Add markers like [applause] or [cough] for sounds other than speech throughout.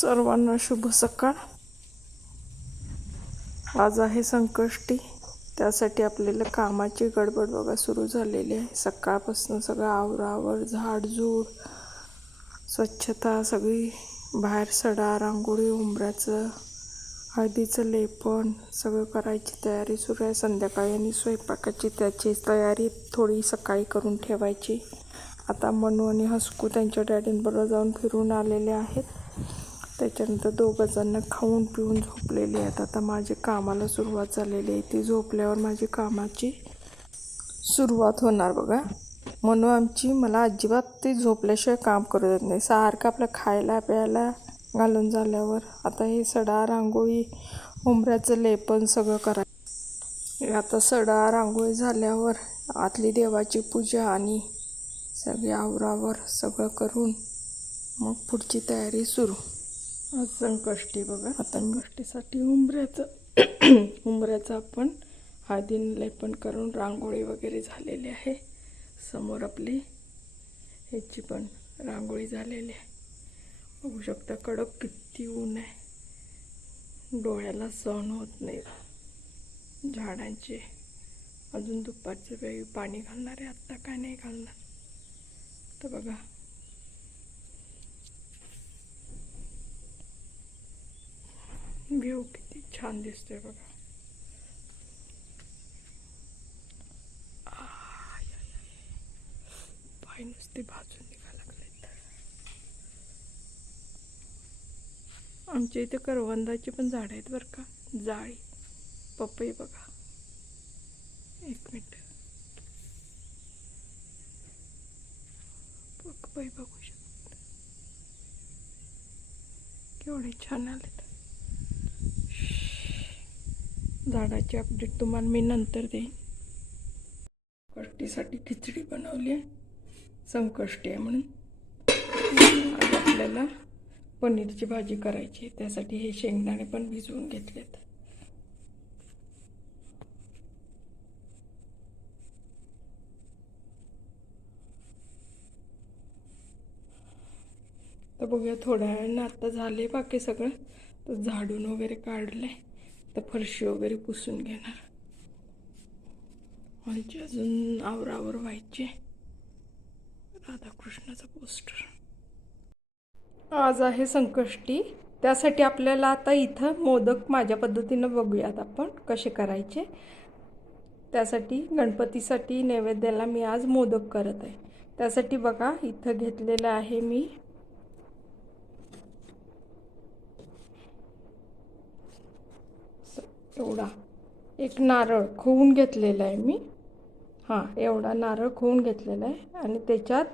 सर्वांना शुभ सकाळ. आज आहे संकष्टी. त्यासाठी आपल्याला कामाची गडबड बघा सुरू झालेली आहे. सकाळपासून सगळं आवरावर झाडझूड स्वच्छता सगळी बाहेर सडा रांगोळी उंबऱ्याचं हळदीचं लेपण सगळं करायची तयारी सुरू आहे. संध्याकाळी आणि स्वयंपाकाची त्याची तयारी थोडी सकाळी करून ठेवायची. आता मनू आणि हसकू त्यांच्या डॅडींबरोबर जाऊन फिरून आलेले आहेत. त्याच्यानंतर दोघंजण खाऊन पिऊन झोपलेले आहेत. आता माझे कामाला सुरुवात झालेली आहे. ती झोपल्यावर माझी कामाची सुरुवात होणार बघा. म्हणून आमची मला अजिबात ती झोपल्याशिवाय काम करू देत नाही. सारखं आपलं खायला प्यायला घालून झाल्यावर आता हे सडा रांगोळी उंबऱ्याचं लेपन सगळं करा. आता सडा रांगोळी झाल्यावर आतली देवाची पूजा आणि सगळ्या आवरावर सगळं करून मग पुढची तयारी सुरू. आज संकष्टी बघा. आता संकष्टीसाठी उंबऱ्याचं. [clears throat] उंबऱ्याचं आपण हळदीन लेपन करून रांगोळी वगैरे झालेली आहे. समोर आपली ह्याची पण रांगोळी झालेली आहे. बघू शकता कडक किती ऊन आहे. डोळ्याला सहन होत नाही. झाडांचे अजून दुपारच्या वेळी पाणी घालणार आहे आत्ता काय नाही घालणार. तर बघा व्ह्यू किती छान दिसतोय बघा पाय नुसते भाजून निघायला लागलेत आमच्या इथे करवंदाची पण झाड आहेत बरं का जाळी पपई बघा एक मिनिट पपई बघू शकत केवढे छान आलेत झाडाची अपडेट तुम्हाला मी नंतर देईन. कष्टीसाठी खिचडी बनवली आहे. संकष्टी आहे म्हणून. आज आपल्याला पनीरची भाजी करायची आहे. त्यासाठी हे शेंगदाणे पण भिजवून घेतलेत. तर बघूया थोड्या वेळानं आता झाले बाकी सगळं. तर झाडून वगैरे काढले तर फरशी वगैरे पुसून घेणार. आमची अजून आवरावर व्हायचे राधाकृष्णाचा पोस्टर. आज आहे संकष्टी. त्यासाठी आपल्याला आता इथं मोदक माझ्या पद्धतीनं बघूयात आपण कसे करायचे. त्यासाठी गणपतीसाठी नैवेद्याला मी आज मोदक करत आहे. त्यासाठी बघा इथं घेतलेलं आहे मी एवढा. एक नारळ खोवून घेतलेला आहे मी. हां एवढा नारळ खोवून घेतलेला आहे आणि त्याच्यात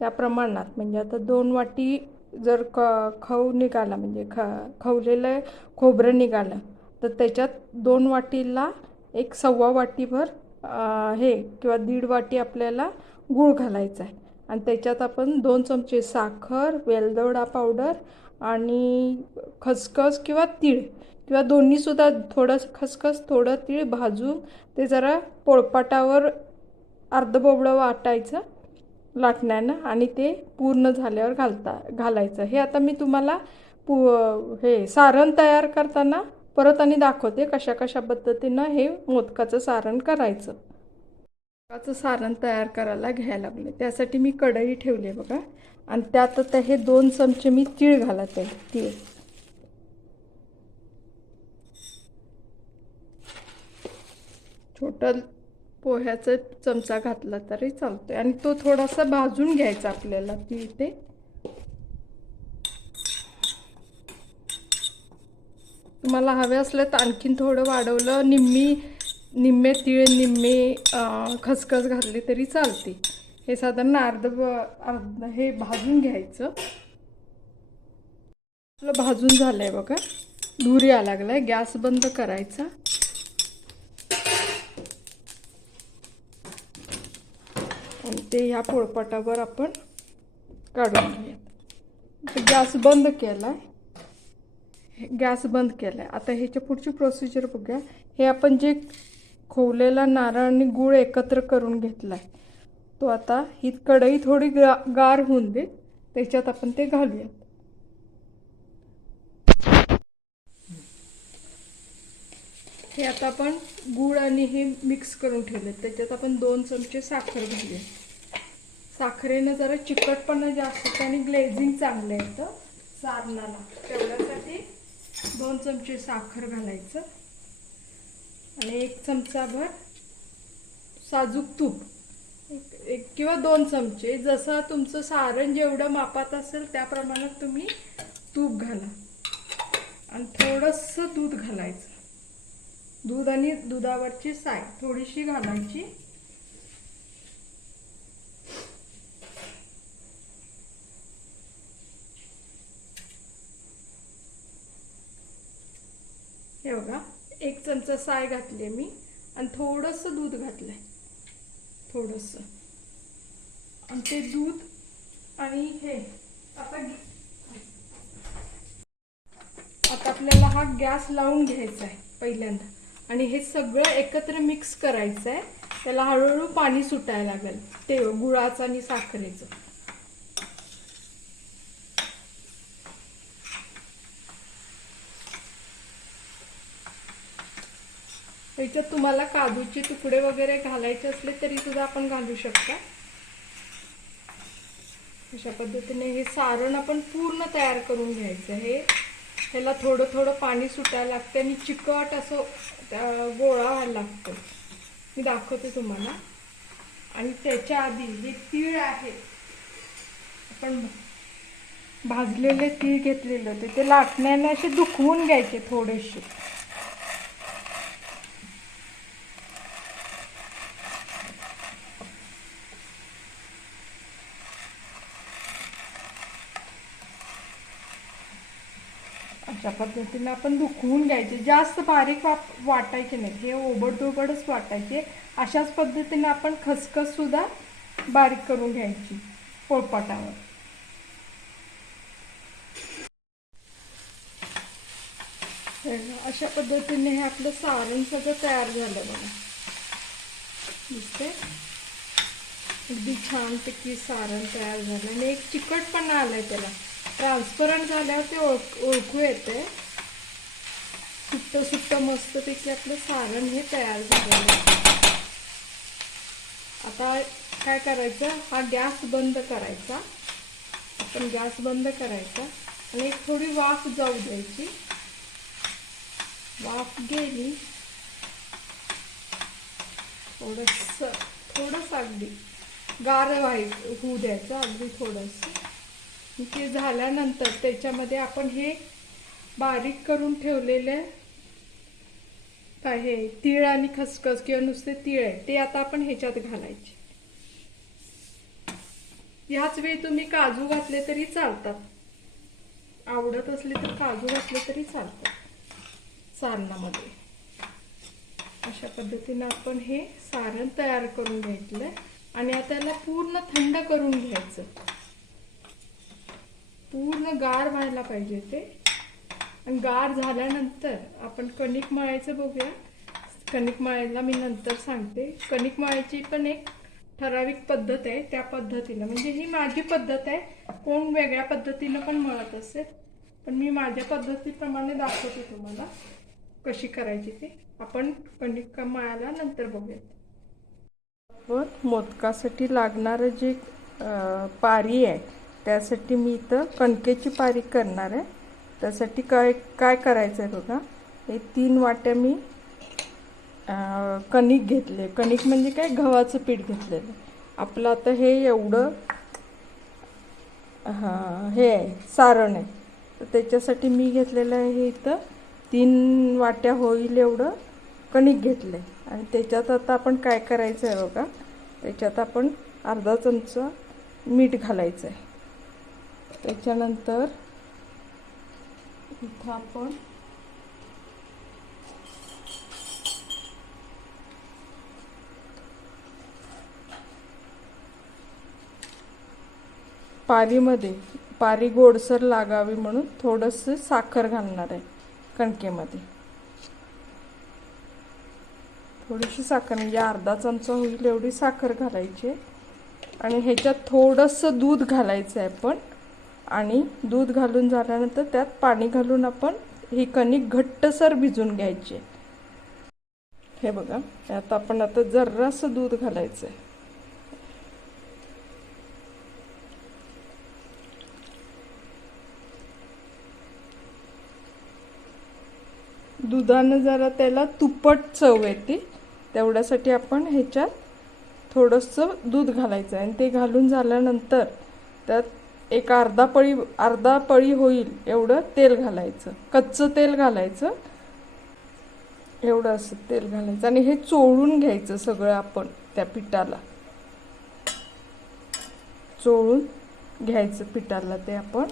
त्या प्रमाणात म्हणजे आता दोन वाटी जर क खव निघाला म्हणजे ख खवलेलं खोबरं निघालं तर त्याच्यात दोन वाटीला एक सव्वा वाटीभर हे किंवा दीड वाटी आपल्याला गूळ घालायचा आहे. आणि त्याच्यात आपण दोन चमचे साखर वेलदोडा पावडर आणि खसखस किंवा तीळ किंवा दोन्हीसुद्धा थोडं खसखस थोडं तीळ भाजून ते जरा पोळपाटावर अर्धबोबडं वाटायचं लाटण्यानं आणि ते पूर्ण झाल्यावर घालता घालायचं. हे आता मी तुम्हाला पु हे सारण तयार करताना परत आणि दाखवते कशा कशा पद्धतीनं हे मोदकाचं सारण करायचं. मोदकाचं सारण तयार करायला घ्यायला लागले. त्यासाठी मी कढई ठेवली आहे बघा. आणि त्यात आता हे दोन चमचे मी तीळ घालत आहे तीळ. छोटा पोह्याचा चमचा घातला तरी चालतो आणि तो थोडासा भाजून घ्यायचा आपल्याला ती ते तुम्हाला हवे असलं तर आणखीन थोडं वाढवलं निम्मी निम्मे तीळ निम्मे खसखस घातली तरी चालते. हे साधारण अर्ध अर्ध हे भाजून घ्यायचं. आपलं भाजून आहे बघा. धुरी लागला आहे गॅस बंद करायचा. ते ह्या पोळपाटावर आपण काढून घेऊया. गॅस बंद केला आहे गॅस बंद केलाय. आता ह्याच्या पुढची प्रोसिजर बघूया. हे आपण जे खोवलेला नारळ आणि गूळ एकत्र करून घेतला आहे तो आता ही कढई थोडी गा गार होऊन दे. त्याच्यात आपण ते घालूयात. हे आता आपण गूळ आणि हे मिक्स करून ठेवले त्याच्यात आपण दोन चमचे साखर घालूया साखरेनं जरा चिकटपणा जास्त आणि ग्लेझिंग चांगलं येतं सारणाला. तेवढ्यासाठी दोन चमचे साखर घालायचं. आणि एक चमचाभर साजूक तूप. एक एक किंवा दोन चमचे. जसं तुमचं सारण जेवढं मापात असेल त्या प्रमाणात तुम्ही तूप घाला. आणि थोडंसं दूध घालायचं. दूध आणि दुधावरची साय थोडीशी घालायची. हे बघा एक चमचा साय घातली मी आणि थोडंसं दूध घातलंय. थोडंसं. आणि ते दूध आणि हे आता आता आपल्याला हा गॅस लावून घ्यायचा आहे पहिल्यांदा. आणि हे सगळं एकत्र मिक्स करायचं आहे त्याला हळूहळू पाणी सुटायला लागेल. ते गुळाचं आणि साखरेचं. याच्यात तुम्हाला काजूचे तुकडे वगैरे घालायचे असले तरी सुद्धा आपण घालू शकता. अशा पद्धतीने हे सारण आपण पूर्ण तयार करून घ्यायचं हे ह्याला थोडं थोडं पाणी सुटायला लागतं आणि चिकट असं गोळा व्हायला लागतो मी दाखवते तुम्हाला. आणि त्याच्या आधी हे तीळ आहे. आपण भाजलेले तीळ घेतलेले होते. ते लाटण्याने असे दुखवून घ्यायचे थोडेसे. अशा पद्धतीने आपण दुखवून घ्यायचे. जास्त बारीक वाप वाटायचे नाही. हे ओबडधोबडच वाटायचे. अशाच पद्धतीने आपण खसखस सुद्धा बारीक करून घ्यायची पोळपाटावर. अशा पद्धतीने हे आपलं सारण सगळं तयार झालं बघा. दिसते अगदी छानपैकी सारण तयार झालं. आणि एक चिकटपणा आलाय त्याला. ट्रान्सपरंट झाल्यावर ते ओळख ओळखू येते. सुट्ट सुट्ट मस्तपैकी आपलं सारण हे तयार झालेलं आता काय करायचं? हा गॅस बंद करायचा. आपण गॅस बंद करायचा. आणि एक थोडी वाफ जाऊ द्यायची. वाफ गेली. थोडस थोडस अगदी गार व्हायचं होऊ द्यायचं. अगदी थोडंसं. ते झाल्यानंतर त्याच्यामध्ये आपण हे बारीक करून ठेवलेले काय हे तीळ आणि खसखस किंवा नुसते तीळ आहे ते आता आपण ह्याच्यात घालायचे. याच वेळी तुम्ही काजू घातले तरी चालतात. आवडत असले तर काजू घातले तरी चालतात. सारणामध्ये. अशा पद्धतीने आपण हे सारण तयार करून घेतलं आणि आता याला पूर्ण थंड करून घ्यायचं. पूर्ण गार व्हायला पाहिजे ते आणि गार झाल्यानंतर आपण कणिक मळायचं बघूया. कणिक मळायला मी नंतर सांगते. कणिक मळायची पण एक ठराविक पद्धत आहे त्या पद्धतीनं. म्हणजे ही माझी पद्धत आहे. कोण वेगळ्या पद्धतीनं पण मळत असेल. पण मी माझ्या पद्धतीप्रमाणे दाखवते तुम्हाला कशी करायची ती. आपण कणिक मळायला नंतर बघूयात. मोदकासाठी लागणारं जे पारी आहे त्यासाठी मी इथं कणकेची पारी करणार आहे. त्यासाठी काय काय करायचं आहे बघा? हे तीन वाट्या मी कणिक घेतले कणिक म्हणजे काय? गव्हाचं पीठ घेतलेलं आपलं आता हे एवढं हां हे आहे सारण आहे. तर त्याच्यासाठी मी घेतलेलं आहे हे इथं तीन वाट्या होईल एवढं कणिक घेतलं आहे आणि त्याच्यात आता आपण काय करायचं आहे बघा? त्याच्यात आपण अर्धा चमचा मीठ घालायचं आहे. त्याच्यानंतर इथं आपण पारीमध्ये पारी गोडसर लागावी म्हणून थोडंसं साखर घालणार आहे कणकेमध्ये. थोडीशी साखर म्हणजे अर्धा चमचा होईल एवढी साखर घालायची. आणि ह्याच्यात थोडंसं दूध घालायचं आहे पण आणि दूध घालून झाल्यानंतर त्यात पाणी घालून आपण ही कणिक घट्टसर भिजून घ्यायची. हे बघा यात आपण आता जरासं दूध घालायचं आहे दुधानं जरा त्याला तुपट चव येते तेवढ्यासाठी आपण ह्याच्यात थोडंसं दूध घालायचं आहे आणि ते घालून झाल्यानंतर त्यात एक अर्धा पळी अर्धा पळी होईल एवढं तेल घालायचं. कच्चं तेल घालायचं. एवढं असं तेल घालायचं. आणि हे चोळून घ्यायचं सगळं आपण त्या पिठाला. चोळून घ्यायचं पिठाला ते आपण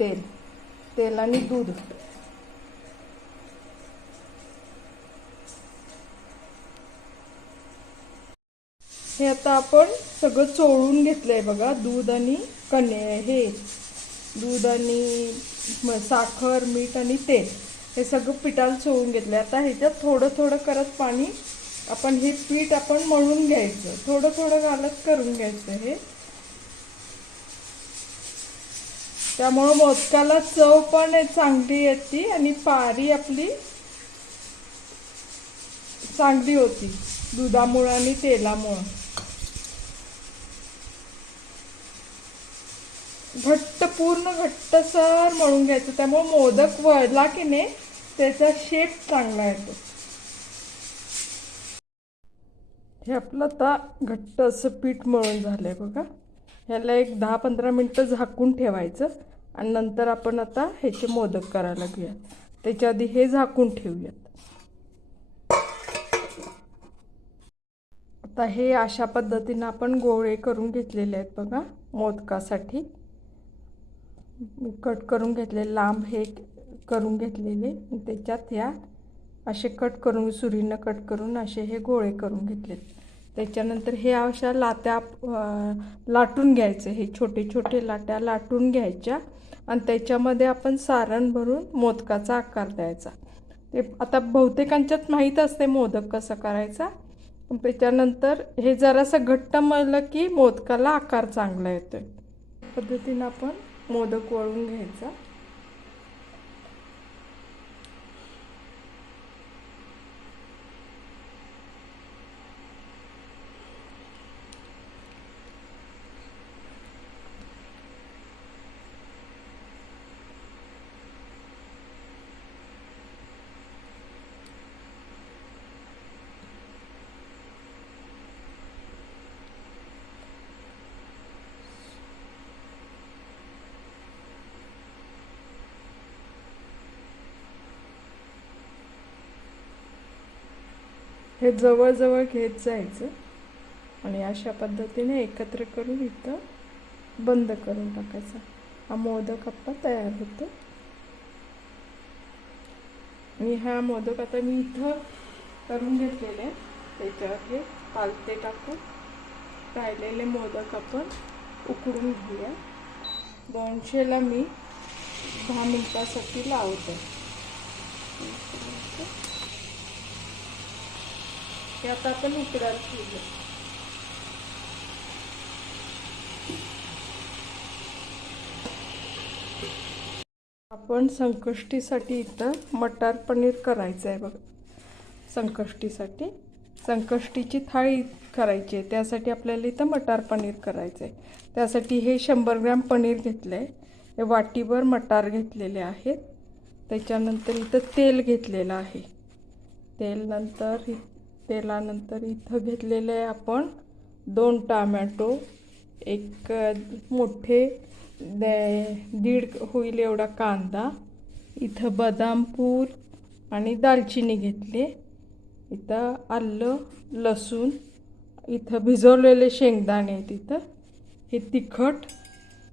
तेल. तेल आणि दूध. हे आता आपण सगळं चोळून घेतलंय बघा दूध आणि कणे हे दूध आणि साखर मीठ आणि तेल हे सगळं पिठाला चोळून घेतलं आता ह्याच्यात थोडं थोडं करत पाणी आपण हे पीठ आपण मळून घ्यायचं. थोडं थोडं घालत करून घ्यायचं हे. त्यामुळं मोदकाला चव पण चांगली येते आणि पारी आपली चांगली होती. दुधामुळं आणि तेलामुळं. घट्ट पूर्ण घट्टसर मळून घ्यायचं. त्यामुळे मोदक वळला की नाही त्याचा शेप चांगला येतो. हे आपलं आता घट्ट असं पीठ मळून झालंय बघा. ह्याला एक दहा पंधरा मिनटं झाकून ठेवायचं आणि नंतर आपण आता ह्याचे मोदक करायला घेऊयात. त्याच्या आधी हे झाकून ठेवूयात. आता हे अशा पद्धतीनं आपण गोळे करून घेतलेले आहेत बघा मोदकासाठी. कट करून घेतले लांब हे करून घेतलेले. त्याच्यात ह्या असे कट करून सुरीनं कट करून असे हे गोळे करून घेतलेत त्याच्यानंतर हे अशा लात्या लाटून घ्यायचे. हे छोटे छोटे लाट्या लाटून घ्यायच्या आणि त्याच्यामध्ये आपण सारण भरून मोदकाचा आकार द्यायचा. ते आता बहुतेकांच्यात माहीत असते मोदक कसं करायचा. पण त्याच्यानंतर हे जरासं घट्ट मळलं की मोदकाला आकार चांगला येतो पद्धतीनं आपण मोदक वळून घ्यायचा. हे जवळजवळ घेत जायचं. आणि अशा पद्धतीने एकत्र करून इथं बंद करून टाकायचा. हा मोदक आपला तयार होतो. आणि हा मोदक आता मी इथं करून घेतलेले. त्याच्यावर हे पालते टाकून राहिलेले मोदक आपण उकडून घेऊया. दोनशेला मी दहा मिनिटासाठी लावते. हे आता आपण उकडायला ठेवलं. आपण संकष्टीसाठी इथं मटार पनीर करायचं आहे बघा. संकष्टीसाठी. संकष्टीची थाळी करायची आहे. त्यासाठी आपल्याला इथं मटार पनीर करायचं आहे त्यासाठी हे शंभर ग्रॅम पनीर घेतलं आहे हे वाटीभर मटार घेतलेले आहेत. त्याच्यानंतर इथं तेल घेतलेलं आहे. तेल नंतर तेलानंतर इथं घेतलेले आहे आपण दोन टामॅटो एक मोठे दीड होईल एवढा कांदा इथं बदाम आणि दालचिनी घेतली. इथं आलं लसूण इथं भिजवलेले शेंगदाणे आहेत इथं. हे तिखट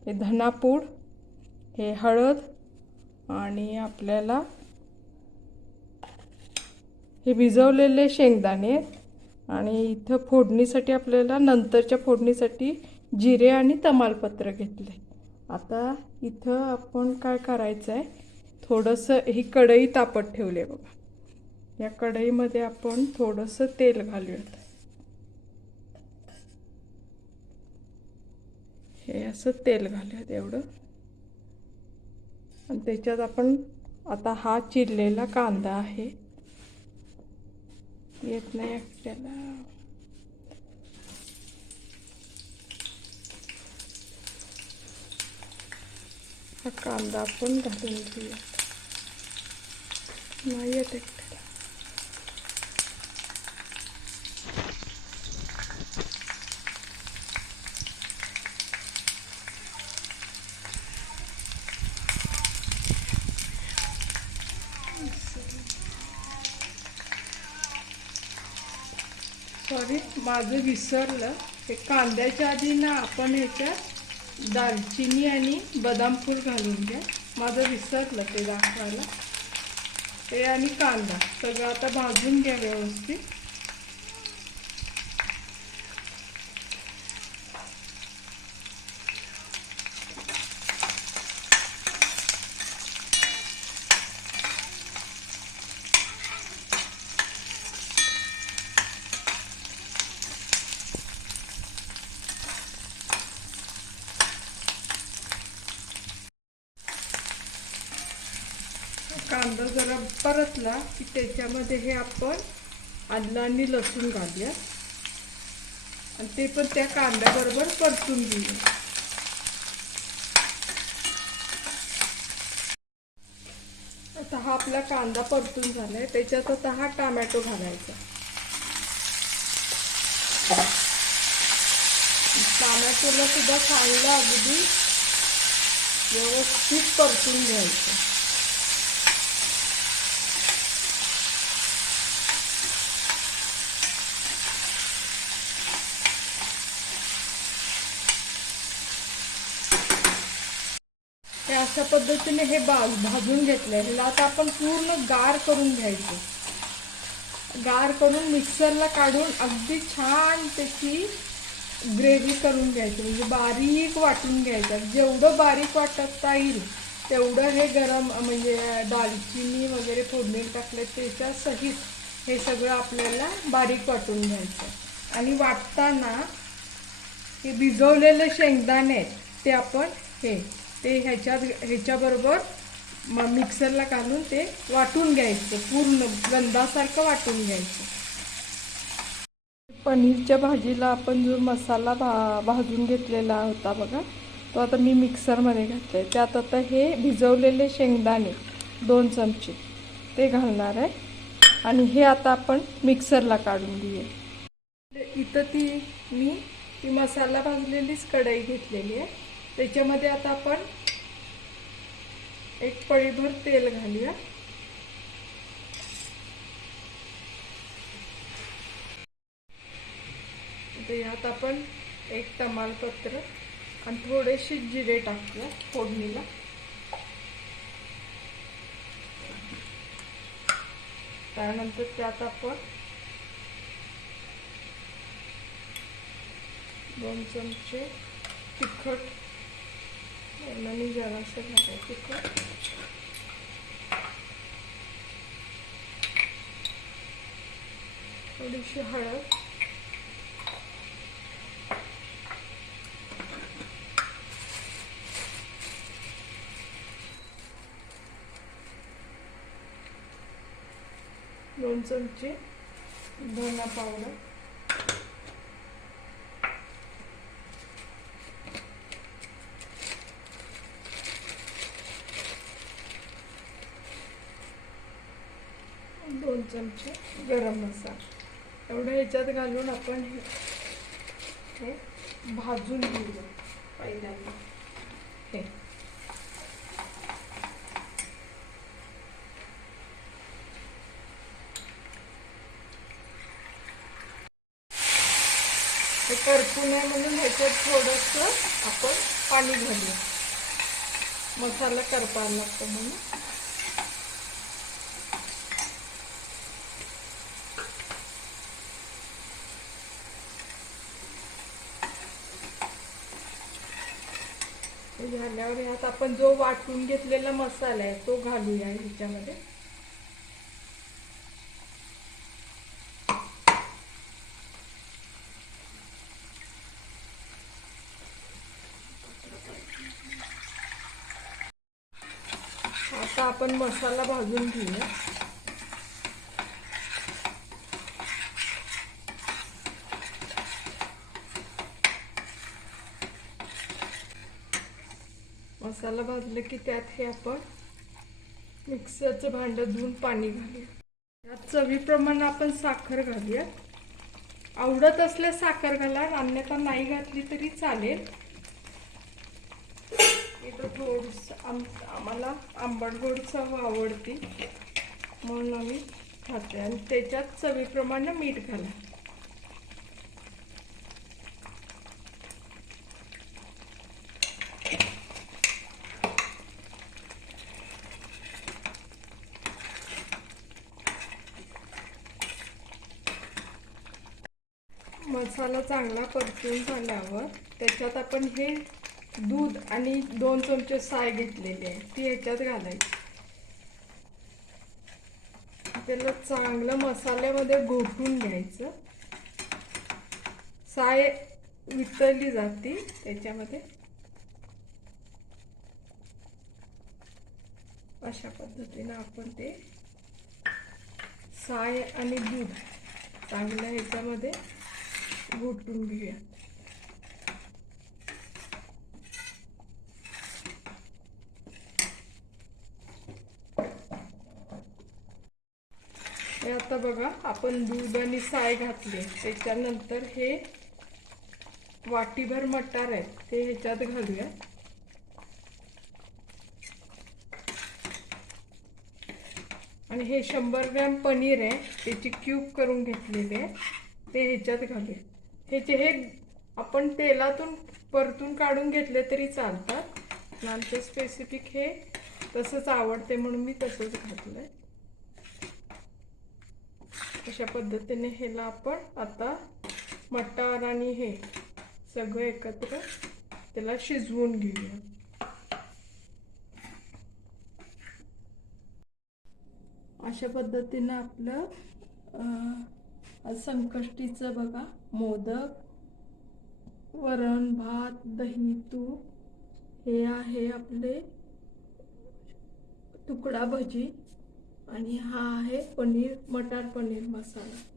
हे धनापूड हे हळद आणि आपल्याला हे भिजवलेले शेंगदाणे आहेत आणि इथं फोडणीसाठी आपल्याला नंतरच्या फोडणीसाठी जिरे आणि तमालपत्र घेतले. आता इथं आपण काय करायचं आहे थोडंसं ही कढई तापत ठेवली आहे बघा. या कढईमध्ये आपण थोडंसं तेल घालूयात. हे असं तेल घालूयात एवढं. आणि त्याच्यात आपण आता हा चिरलेला कांदा आहे. येत नाही एकट्याला. हा कांदा आपण घालून घेऊया. नाही येत एकट्याला सॉरी माझं विसरलं. हे कांद्याच्या आधी ना आपण ह्याच्यात दालचिनी आणि बदाम फूल घालून घ्या. माझं विसरलं ते दाखवायला. ते आणि कांदा. सगळं आता भाजून घ्या व्यवस्थित. कांदा जरा परतला की त्याच्यामध्ये हे आपण आलं आणि लसूण घालूया. आणि ते पण त्या कांद्याबरोबर परतून घेऊया. आता हा आपला कांदा परतून झालाय. त्याच्यात आता हा टोमॅटो घालायचा. टमॅटोला सुद्धा चांगलं अगदी व्यवस्थित परतून घ्यायचं. तर अशा पद्धतीने हे भाज भाजून घेतलंय ह्याला आता आपण पूर्ण गार करून घ्यायचं. गार करून मिक्सरला काढून अगदी छान त्याची ग्रेव्ही करून घ्यायची. म्हणजे बारीक वाटून घ्यायचं. जेवढं बारीक वाटता येईल तेवढं हे गरम म्हणजे दालचिनी वगैरे फोडणी टाकले त्याच्या सहित हे सगळं आपल्याला बारीक वाटून घ्यायचं. आणि वाटताना हे भिजवलेले शेंगदाणे आहेत ते आपण हे ते ह्याच्यात ह्याच्याबरोबर म मिक्सरला घालून ते वाटून घ्यायचं. पूर्ण गंधासारखं वाटून घ्यायचं. पनीरच्या भाजीला आपण जो मसाला भा भाजून घेतलेला होता बघा तो आता मी मिक्सरमध्ये घातला आहे त्यात आता हे भिजवलेले शेंगदाणे दोन चमचे ते घालणार आहे. आणि हे आता आपण मिक्सरला काढून घेऊया. इथं ती मी ती मसाला भाजलेलीच कढई घेतलेली आहे. त्याच्यामध्ये आता आपण एक पळीभर तेल घालूया. आता यात आपण एक तमालपत्र आणि थोडेसे जिरे टाकूया फोडणीला. त्यानंतर त्यात आपण दोन चमचे तिखट आणि मी घालायचं तिखट थोडीशी हळद. दोन चमचे धना पावडर दोन चमचे गरम मसाला. एवढं ह्याच्यात घालून आपण हे हे भाजून घेऊया. पहिल्यांदा हे. हे करपू नये म्हणून ह्याच्यात थोडंसं आपण पाणी घालूया. मसाला करपायला लागतो म्हणून. झाल्यावर ह्यात आपण जो वाटून घेतलेला मसाला आहे तो घालूया ह्याच्यामध्ये. आता आपण मसाला भाजून घेऊया. मसाला भाजलं की त्यात हे आपण मिक्सरचं भांडं धुवून पाणी घालूया. त्यात चवीप्रमाणे आपण साखर घालूया आवडत असल्यास साखर घाला अन्यथा नाही घातली तरी चालेल. इथं थोडस आम आम्हाला आंबट गोड चव आवडती. म्हणून आम्ही खाते आणि त्याच्यात चवीप्रमाणे मीठ घाला. मसाला चांगला परतून झाल्यावर त्याच्यात आपण हे दूध आणि दोन चमचे साय घेतलेली आहे. ती ह्याच्यात घालायची. त्याला चांगलं मसाल्यामध्ये घोटून घ्यायचं. साय वितळली जाते त्याच्यामध्ये. अशा पद्धतीनं आपण ते साय आणि दूध चांगलं ह्याच्यामध्ये घोटून घेऊया. हे आता बघा आपण दूध आणि साय घातले. त्याच्यानंतर हे वाटीभर मटार आहेत ते ह्याच्यात घालूया. आणि हे शंभर ग्रॅम पनीर आहे त्याची क्यूब करून घेतलेले आहे ते ह्याच्यात घालूया. ह्याचे हे आपण तेलातून परतून काढून घेतले तरी चालतात. आमचे स्पेसिफिक हे तसंच आवडते म्हणून मी तसंच घातलं आहे अशा पद्धतीने ह्याला आपण आता मटार आणि हे सगळं एकत्र त्याला शिजवून घेऊया. अशा पद्धतीनं आपलं संकष्टीचं बघा. मोदक वरण भात दही तूप हे आहे आपले तुकडा भजी. आणि हा आहे पनीर मटार पनीर मसाला.